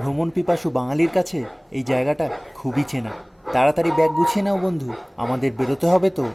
ভ্রমণ পিপাসু বাঙালির কাছে এই জায়গাটা খুবই চেনা। তাড়াতাড়ি ব্যাগ গুছিয়ে নাও বন্ধু, আমাদের বেরোতে হবে তো।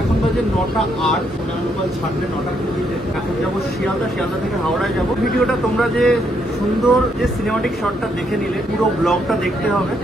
এখন বাজে 9:08, লোকাল ছাড়বে 9:20। এখন যাবো শিয়ালদা, শিয়ালদা থেকে হাওড়ায় যাবো। ভিডিওটা তোমরা যে সুন্দর যে সিনেমাটিক শটটা দেখে নিলে, পুরো ব্লগটা দেখতে হবে।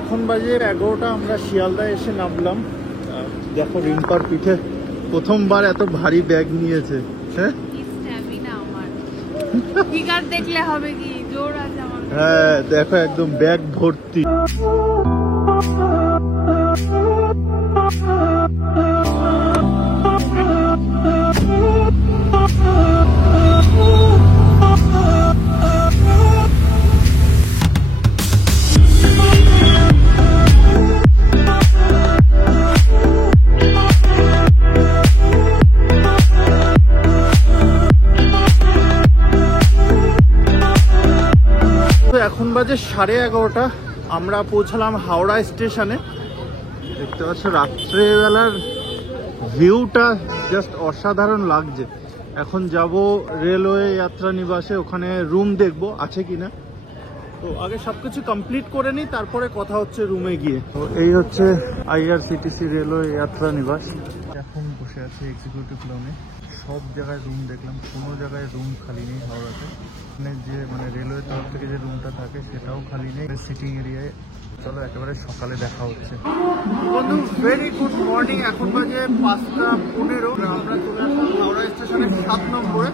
এখন বাজে 11টা, আমরা শিয়ালদায় এসে নামলাম। দেখো রিম্পার পিঠে প্রথমবার এত ভারী ব্যাগ নিয়েছে। হ্যাঁ দেখলে হবে কি জোর আছে আমার। হ্যাঁ দেখো একদম ব্যাগ ভর্তি। এখন বাজে 11:30, আমরা পৌঁছালাম হাওড়া স্টেশনে। দেখতে পাচ্ছ রাত্রেবেলার ভিউটা জাস্ট অসাধারণ লাগছে। এখন যাব রেলওয়ে যাত্রা নিবাসে, ওখানে রুম দেখবো আছে কিনা। তো আগে সবকিছু কমপ্লিট করে নিই, তারপরে কথা হচ্ছে রুমে গিয়ে। তো এই হচ্ছে IRCTC রেলওয়ে যাত্রা নিবাস। এখন বসে আছে এক্সিকিউটিভ লোনে। সব জায়গায় রুম দেখলাম, কোনো জায়গায় রুম খালি নেই হাওড়াতে। যে মানে রেলওয়ে তরফ থেকে যে রুমটা থাকে সেটাও খালি নেই সিটিং এরিয়ায়। চলো একেবারে সকালে দেখা হচ্ছে। বন্ধু ভেরি গুড মর্নিং। এখন বাজে 5:15। আমরা চলে আসলাম হাওড়া স্টেশনে 7 নম্বরে।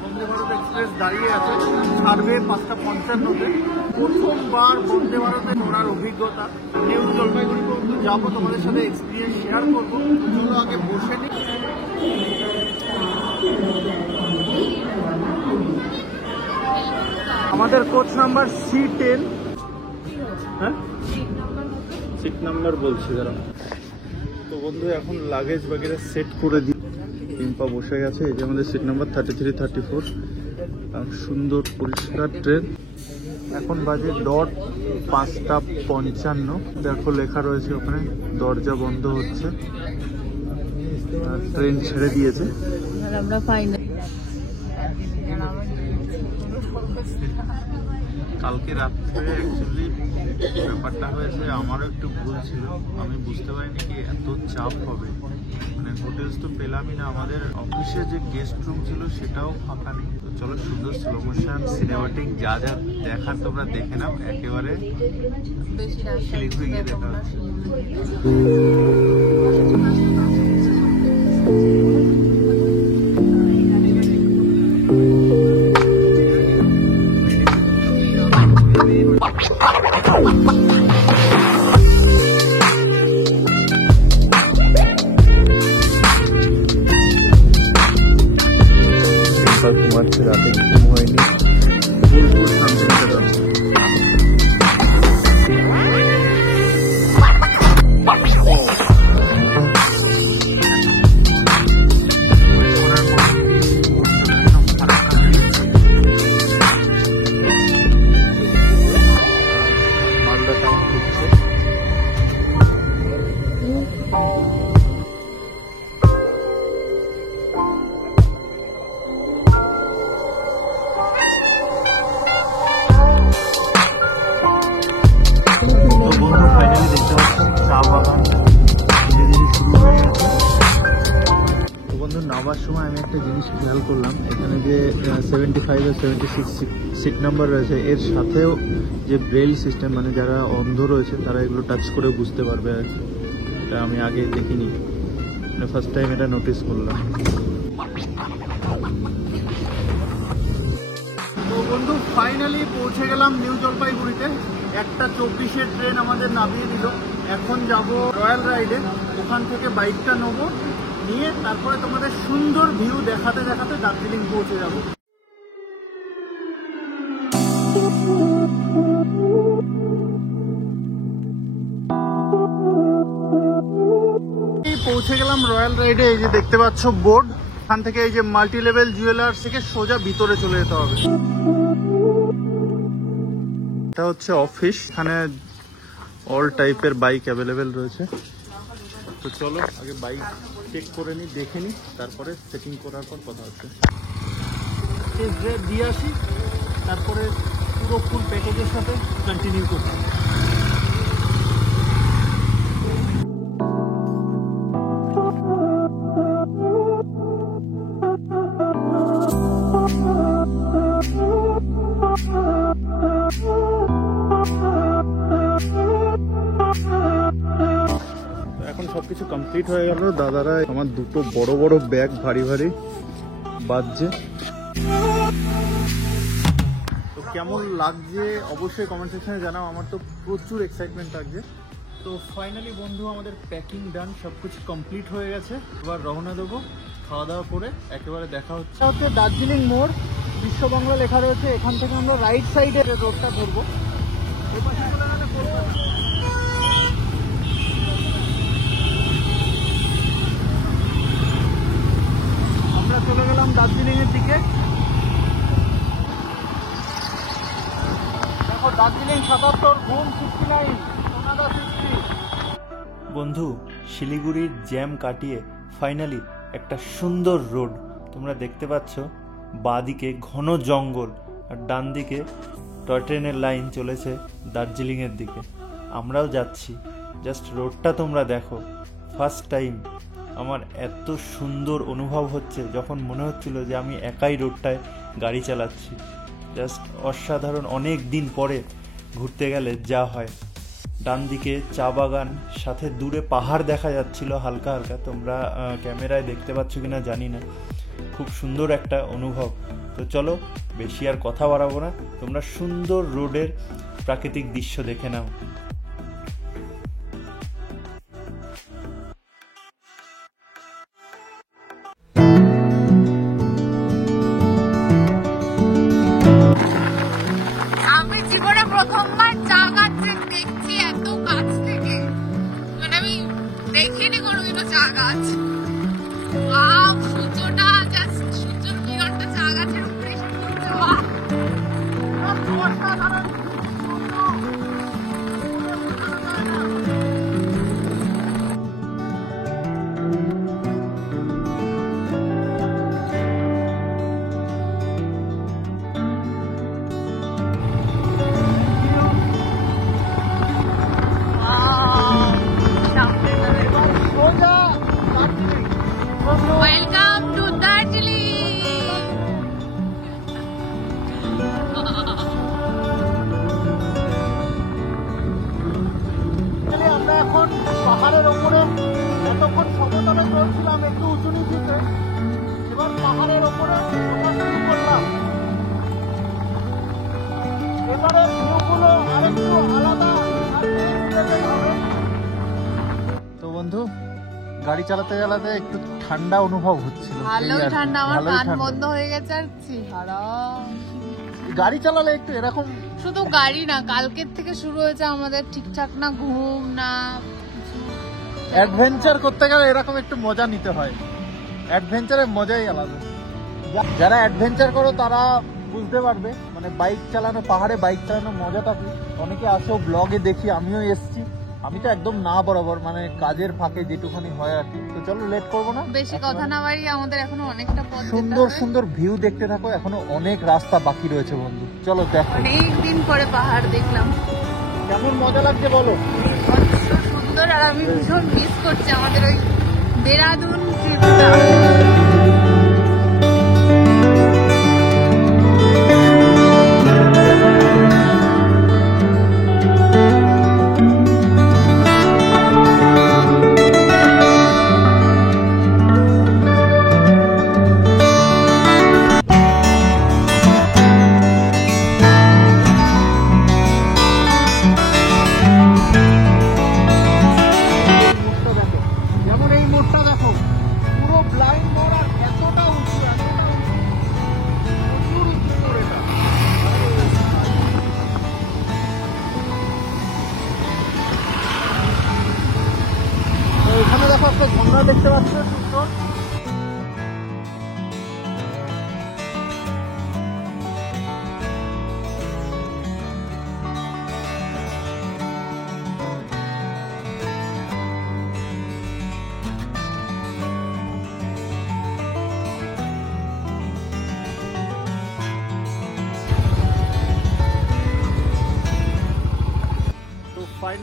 বন্দে ভারত এক্সপ্রেস দাঁড়িয়ে আছে, ছাড়বে 5:55-তে। প্রথমবার বন্দে ভারতে ঘোরার অভিজ্ঞতা। নিউ জলপাইগুড়ি পর্যন্ত যাবো, তোমাদের সাথে এক্সপিরিয়েন্স শেয়ার করবো। চলো আগে বসে নিই। আমাদের কোচ নাম্বার C10। হ্যাঁ সিট নাম্বার বলছি দাঁড়া। তো বন্ধু এখন লাগেজ বাগেরা সেট করে দিই। রিম্পা বসে গেছে, এই যে আমাদের সিট নাম্বার 33, 34। সুন্দর পরিষ্কার ট্রেন। এখন বাজে 5:55। দেখো লেখা রয়েছে ওখানে দরজা বন্ধ হচ্ছে, ট্রেন ছেড়ে দিয়েছে। আমরা ফাইনাল কালকে রাত্রে অ্যাকচুয়ালি ব্যাপারটা হয়েছে, আমারও একটু ভুল ছিল। আমি বুঝতে পারিনি কি এত চাপ হবে। মানে হোটেলস তো পেলামই না, আমাদের অফিসে যে গেস্ট রুম ছিল সেটাও ফাঁকা নেই। তো চলো সুন্দর স্লো মোশন সিনেমাটিক যা যা দেখার তোমরা দেখে নাও, একেবারে ক্লিক হয়ে গিয়ে দেখা হচ্ছে। ঘুমাচ্ছে, রাতে ঘুম হয়নি, ফুল শান্তি যাচ্ছে। নামার সময় আমি একটা জিনিস খেয়াল করলাম, এখানে যে 75 আর 76 সিট নাম্বার রয়েছে, এর সাথেও যে ব্রেল সিস্টেম, মানে যারা অন্ধ রয়েছে তারা এগুলো টাচ করে বুঝতে পারবে আর কি। এটা আমি আগে দেখিনি, মানে ফার্স্ট টাইম এটা নোটিস করলাম। তো বন্ধু ফাইনালি পৌঁছে গেলাম নিউ জলপাইগুড়িতে। 1:24-এর ট্রেন আমাদের নামিয়ে দিল। এখন যাব রয়্যাল রাইডে, ওখান থেকে বাইকটা নেবো, নিয়ে তারপরে তোমাদের সুন্দর ভিউ দেখাতে দেখাতে দার্জিলিং পৌঁছে যাব। পৌঁছে গেলাম রয়্যাল রাইডে। এই যে দেখতে পাচ্ছ বোর্ড, এখান থেকে এই যে মাল্টি লেভেল জুয়েলার্স থেকে সোজা ভিতরে চলে যেতে হবে। এটা হচ্ছে অফিস, এখানে অল টাইপের বাইক অ্যাভেলেবেল রয়েছে। তো চলো আগে বাইক চেক করে নিই, দেখে নিই, তারপরে সেটিং করার পর কথা হচ্ছে। দিয়ে আসি, তারপরে পুরো ফুল প্যাকেজের সাথে কন্টিনিউ করছি। এখন সবকিছু কমপ্লিট হয়ে গেল। দাদারা আমার দুটো বড় বড় ব্যাগ ভারী ভারী বাজছে। তো কেমন লাগছে অবশ্যই কমেন্ট সেকশনে জানাও। আমার তো প্রচুর এক্সাইটমেন্ট লাগছে। তো ফাইনালি বন্ধু আমাদের প্যাকিং ডান, সবকিছু কমপ্লিট হয়ে গেছে। এবার রওনা দেবো, খাওয়া দাওয়া করে একেবারে দেখা হচ্ছে। হচ্ছে দার্জিলিং মোড়, বিশ্ববাংলা লেখা রয়েছে। এখান থেকে আমরা রাইট সাইডে রোডটা ধরবো। আমরা চলে গেলাম দার্জিলিং এর দিকে। দেখো দার্জিলিং 77, ঘুম 69, সোনাদা 60। বন্ধু শিলিগুড়ির জ্যাম কাটিয়ে ফাইনালি একটা সুন্দর রোড তোমরা দেখতে পাচ্ছ। বাঁদিকে ঘন জঙ্গল আর ডান দিকে টয় ট্রেনের লাইন চলেছে দার্জিলিংয়ের দিকে। আমরাও যাচ্ছি। জাস্ট রোডটা তোমরা দেখো। ফার্স্ট টাইম আমার এত সুন্দর অনুভব হচ্ছে, যখন মনে হচ্ছিল যে আমি একাই রোডটায় গাড়ি চালাচ্ছি। জাস্ট অসাধারণ। অনেক দিন পরে ঘুরতে গেলে যা হয়। ডান দিকে চা বাগান, সাথে দূরে পাহাড় দেখা যাচ্ছিল হালকা হালকা। তোমরা ক্যামেরায় দেখতে পাচ্ছ কিনা জানি না। খুব সুন্দর একটা অনুভব। তো চলো বেশি আর কথা বাড়াবো না, তোমরা সুন্দর রোডের প্রাকৃতিক দৃশ্য দেখে নাও। আমি জীবনে প্রথমবার চা গাছ দেখছি এত কাছ থেকে, মানে আমি দেখিনি কোনোদিনও চা গাছ। সূর্যটা জাস্ট সূর্যের কিরণটা চা গাছের উপরে এসে পড়ছে। Welcome to Darjeeling. আমরা এখন পাহাড়ের ওপরে, এতক্ষণ সমতলে চলছিলাম একটু উঁচু নিচুতে, এবার পাহাড়ের ওপরে ওঠা শুরু করলাম। এবারে ভিউগুলো আরেকটু আলাদা আর নেক্সট হবে। তো বন্ধু গাড়ি চালাতে চালাতে একটু ঠান্ডা অনুভব হচ্ছিল। ভালোই ঠান্ডা, আমার কান বন্ধ হয়ে গেছে আর চেহারা। গাড়ি চালালে একটু এরকম, শুধু গাড়ি না, কালকের থেকে শুরু হয়েছে আমাদের ঠিকঠাক না ঘুম না। অ্যাডভেঞ্চার করতে গেলে এরকম একটু মজা নিতে হয়। অ্যাডভেঞ্চারের মজাই আলাদা। যারা অ্যাডভেঞ্চার করো তারা বুঝতে পারবে, মানে বাইক চালানো, পাহাড়ে বাইক চালানো মজাটা কি। অনেকে আসেও ব্লগে দেখি, আমিও এসছি। আমি তো একদম না বরাবর, মানে কাজের ফাঁকে যেটুখানি হয় আর কি। তো চলো লেট করবো না, বেশি কথা না বাড়িয়ে আমাদের এখনো অনেকটা পথ যেতে সুন্দর হবে। সুন্দর ভিউ দেখতে থাকো। এখনো অনেক রাস্তা বাকি রয়েছে বন্ধু, চলো দেখো। অনেকদিন পরে পাহাড় দেখলাম, কেমন মজা লাগছে বলো। কত সুন্দর। আর আমি ভীষণ মিস করছি আমাদের ওই দেরাদুন ট্রিপটা।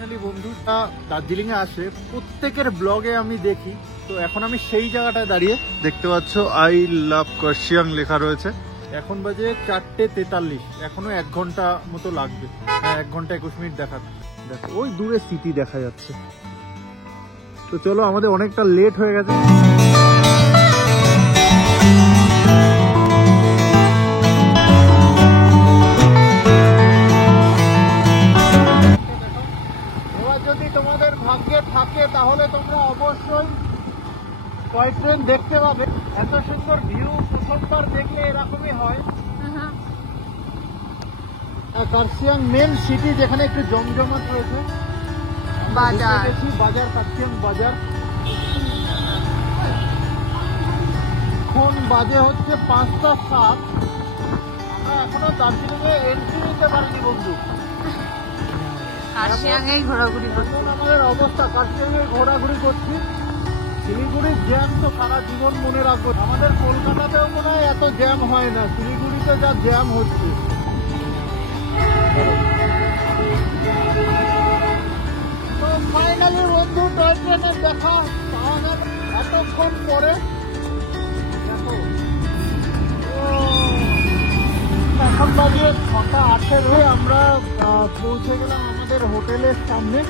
ফাইনালি বন্ধুটা দার্জিলিং এ আসে, প্রত্যেকের ব্লগে আমি দেখি। তো এখন আমি সেই জায়গাটায় দাঁড়িয়ে, দেখতে পাচ্ছ আই লাভ কার্শিয়াং লেখা রয়েছে। এখন বাজে 4:43, এখনো 1 ঘন্টা মতো লাগবে। হ্যাঁ, 1 ঘন্টা 21 মিনিট দেখাচ্ছে। দেখো ওই দূরে সিটি দেখা যাচ্ছে। তো চলো, আমাদের অনেকটা লেট হয়ে গেছে। এবার যদি তোমাদের ভাগ্যে থাকে তাহলে তোমরা অবশ্যই টয় ট্রেন দেখতে পাবে। এত সুন্দর ভিউ প্রথমবার দেখলে এরকমই হয়। কার্শিয়াং মেন সিটি, যেখানে একটু জমজমাট রয়েছে। বাজার বাজার, কার্শিয়াং বাজার। এখন বাজে হচ্ছে 5:07। আমরা এখনো দার্জিলিং এ এন্ট্রি নিতে পারিনি বন্ধু। কার্শিয়াংয়ে ঘোরাঘুরি করছি। এখন আমাদের অবস্থা, কার্শিয়াং এ ঘোরাঘুরি করছি। শিলিগুড়ির জ্যাম তো সারা জীবন মনে রাখবো। আমাদের কলকাতাতেও মনে হয় এত জ্যাম হয় না, শিলিগুড়িতে যা জ্যাম হচ্ছে। তো ফাইনালি বন্ধু টয় ট্রেনের দেখা পাওয়া গেল এতক্ষণ পরে। দেখো, এখন বাজে 6:08 আমরা পৌঁছে গেলাম আমাদের হোটেলের সামনে।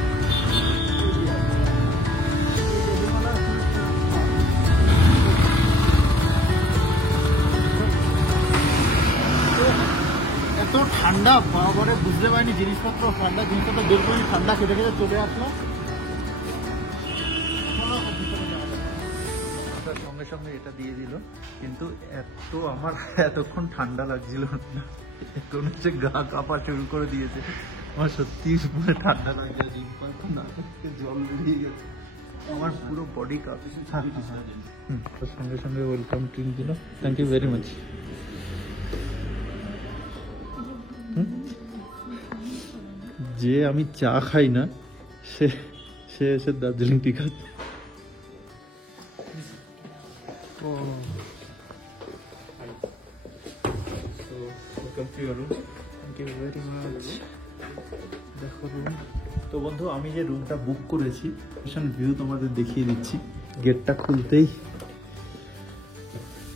এত ঠান্ডা, বরাবরে বুঝতে পারিনি জিনিসপত্র ঠান্ডা, জিনিসপত্র বের করিনি, ঠান্ডা খেতে খেতে চলে আসলাম। সঙ্গে সঙ্গে এটা দিয়ে দিল, কিন্তু এত আমার এতক্ষণ ঠান্ডা লাগছিল না, এখন হচ্ছে গা কাঁপা শুরু করে দিয়েছে। আমার সত্যি পুরো ঠান্ডা লাগছে, জল বেরিয়ে গেছে, আমার পুরো বডি কাঁপছে। সঙ্গে সঙ্গে ওয়েলকাম ড্রিঙ্ক দিল, থ্যাংক ইউ ভেরি মাচ। যে আমি চা খাই না সে এসে দার্জিলিং টি খাচ্ছে। তো বন্ধু, আমি যে রুমটা বুক করেছি ভিউ তোমাদের দেখিয়ে দিচ্ছি। গেটটা খুলতেই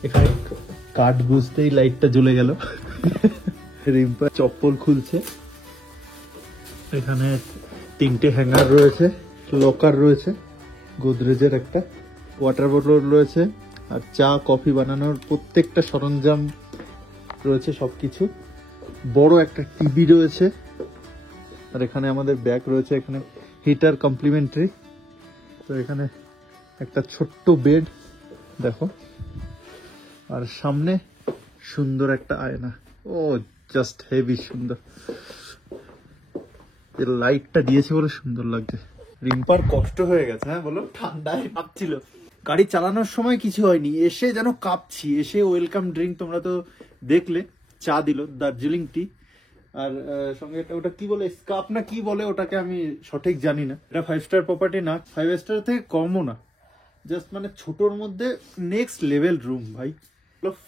এখানে কাঠ বুঝতেই লাইটটা জ্বলে গেল। রিম্পা চপ্পল খুলছে। এখানে 3টে হ্যাঙ্গার রয়েছে, লকার রয়েছে, গোদরেজের একটা ওয়াটার বোতল রয়েছে, আর চা কফি বানানোর প্রত্যেকটা সরঞ্জাম রয়েছে, সবকিছু। বড় একটা টিভি রয়েছে, আর এখানে আমাদের ব্যাগ রয়েছে, এখানে হিটার কমপ্লিমেন্টারি। তো এখানে একটা ছোট্ট বেড দেখো, আর সামনে সুন্দর একটা আয়না। ও জাস্ট হেভি সুন্দর, লাইটটা দিয়েছে বলে সুন্দর লাগছে। রিম্পার কষ্ট হয়ে গেছে, হ্যাঁ বলো, ঠান্ডায় কাঁপছিল। গাড়ি চালানোর সময় কিছু হয়নি, এসে যেন কাঁপছি। এসে ওয়েলকাম ড্রিঙ্ক তোমরা তো দেখলে, চা দিল, দার্জিলিং টি, আর সঙ্গে ওটা কি বলে, স্কাপ না কি বলে ওটাকে, আমি সঠিক জানি না। এটা 5 স্টার প্রপার্টি না, 5 স্টার থেকে কমও না, জাস্ট মানে ছোটর মধ্যে নেক্সট লেভেল রুম ভাই।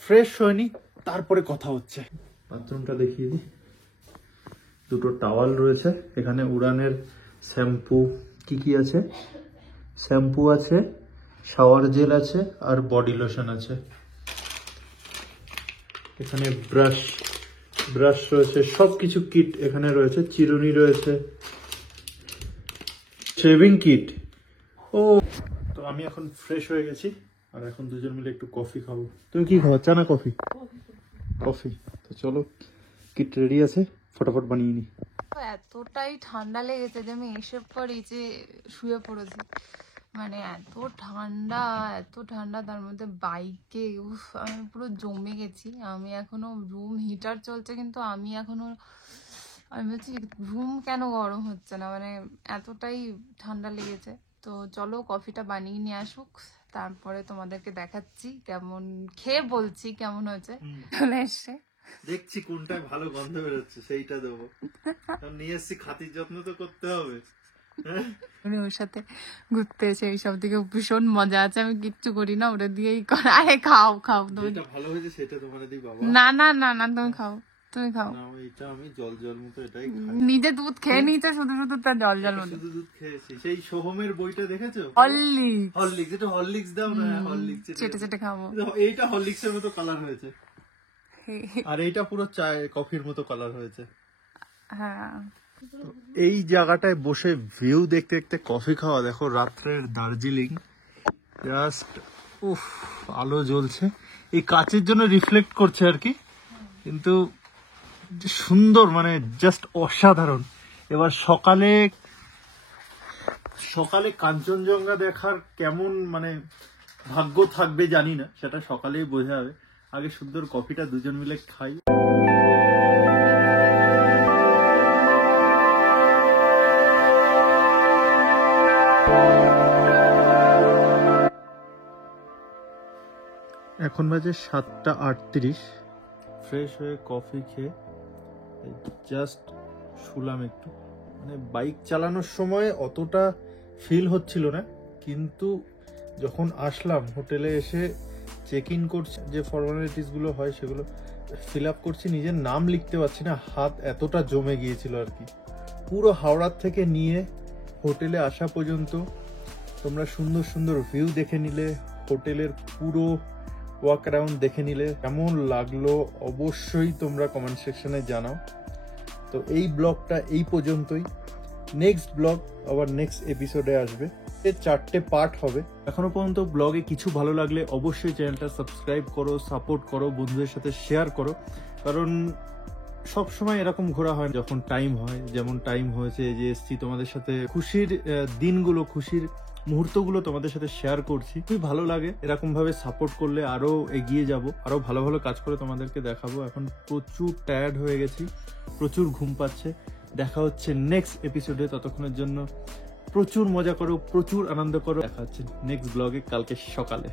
ফ্রেশ হয়নি, তারপরে কথা হচ্ছে। বাথরুমটা দেখিয়ে দিই। 2টো টাওয়াল রয়েছে এখানে, উড়ানের শ্যাম্পু কি আছে, শ্যাম্পু আছে, শাওয়ার জেল আছে, আর বডি লোশন আছে। এখানে ব্রাশ রয়েছে, সবকিছু কিট এখানে রয়েছে, চিরুনি রয়েছে, শেভিং কিট। ও তো আমি এখন ফ্রেশ হয়ে গেছি, আর এখন দুজন মিলে একটু কফি খাবো। তুমি কি খাও, চা না কফি? কফি। তো চলো, কিট রেডি আছে, ফটাফট বানিয়ে নি। এতটাই ঠান্ডা লেগেছে যে আমি এসে পরে যে শুয়ে পড়েছি। মানে এত ঠান্ডা, তার মধ্যে বাইকে আমি পুরো জমে গেছি। আমি এখনো, রুম হিটার চলছে কিন্তু আমি বলছি রুম কেন গরম হচ্ছে না, মানে এতটাই ঠান্ডা লেগেছে। তো চলো কফিটা বানিয়ে নিয়ে আসুক, তারপরে তোমাদেরকে দেখাচ্ছি, কেমন খেয়ে বলছি কেমন হয়েছে। চলে এসছে, দেখছি কোনটা ভালো গন্ধ বেরোচ্ছে সেইটা দেবো। নিয়ে এসছি, খাতির যত্ন তো করতে হবে। ওর সাথে ঘুরতে এসে এইসব দিকে ভীষণ মজা আছে। আমি কিচ্ছু করি না, ওটা দিয়েই আরে খাও তুমি। যেটা ভালো হয়েছে সেটা তোমার দিই বাবা। না তুমি খাও। তুমি খাও। না এটা আমি জল জল মতো এটাই খাই। নিজে দুধ খেয়ে নিয়েছে শুধু শুধু, তার জল জল মতো। শুধু দুধ খেয়েছি। সেই সোহমের বইটা দেখেছো? হরলিক্স। হরলিক্স, এটা হরলিক্স দাও না, হরলিক্স চেটে চেটে খাবো। এইটা হরলিক্সের মতো কালার হয়েছে, আর এইটা পুরো চায় কফির মতো কালার হয়েছে। হ্যাঁ, এই জায়গাটায় বসে ভিউ দেখতে দেখতে কফি খাওয়া, দেখো রাত্রের দার্জিলিং, জাস্ট উফ, আলো জ্বলছে, এই কাচের জন্য রিফ্লেক্ট করছে আর কি, কিন্তু যে সুন্দর, মানে জাস্ট অসাধারণ। এবার সকালে সকালে কাঞ্চনজঙ্ঘা দেখার কেমন মানে ভাগ্য থাকবে জানি না, সেটা সকালেই বোঝা যাবে। আগে সুন্দর কফিটা দুজন মিলে খাই। এখন বাজে 7:38। ফ্রেশ হয়ে কফি খেয়ে জাস্ট শুলাম একটু। মানে বাইক চালানোর সময় অতটা ফিল হচ্ছিল না, কিন্তু যখন আসলাম হোটেলে এসে চেক ইন করছি, যে ফর্মালিটিসগুলো হয় সেগুলো ফিল আপ করছি, নিজের নাম লিখতে পারছি না, হাত এতটা জমে গিয়েছিল আর কি। পুরো হাওড়ার থেকে নিয়ে হোটেলে আসা পর্যন্ত তোমরা সুন্দর সুন্দর ভিউ দেখে নিলে, হোটেলের পুরো ওয়াক অ্যারাউন্ড দেখে নিলে, কেমন লাগলো অবশ্যই তোমরা কমেন্ট সেকশনে জানাও। তো এই ব্লগটা এই পর্যন্তই। নেক্সট ব্লগ আবার নেক্সট এপিসোডে আসবে, এর 4টে পার্ট হবে। এখনো পর্যন্ত ব্লগে কিছু ভালো লাগলে অবশ্যই চ্যানেলটা সাবস্ক্রাইব করো, সাপোর্ট করো, বন্ধুদের সাথে শেয়ার করো, কারণ সব সময় এরকম ঘোরা হয় যখন টাইম হয়, যেমন টাইম হয়েছে যে এসছি তোমাদের সাথে, খুশির দিনগুলো, খুশির মুহূর্তগুলো তোমাদের সাথে শেয়ার করছি। খুবই ভালো লাগে, এরকম ভাবে সাপোর্ট করলে আরো এগিয়ে যাব, আরো ভালো ভালো কাজ করে তোমাদেরকে দেখাবো। এখন প্রচুর টায়ার্ড হয়ে গেছি, প্রচুর ঘুম পাচ্ছে। দেখা হচ্ছে নেক্সট এপিসোডে, ততক্ষণের জন্য প্রচুর মজা করো, প্রচুর আনন্দ করো। দেখা হচ্ছে নেক্সট ব্লগে কালকে সকালে।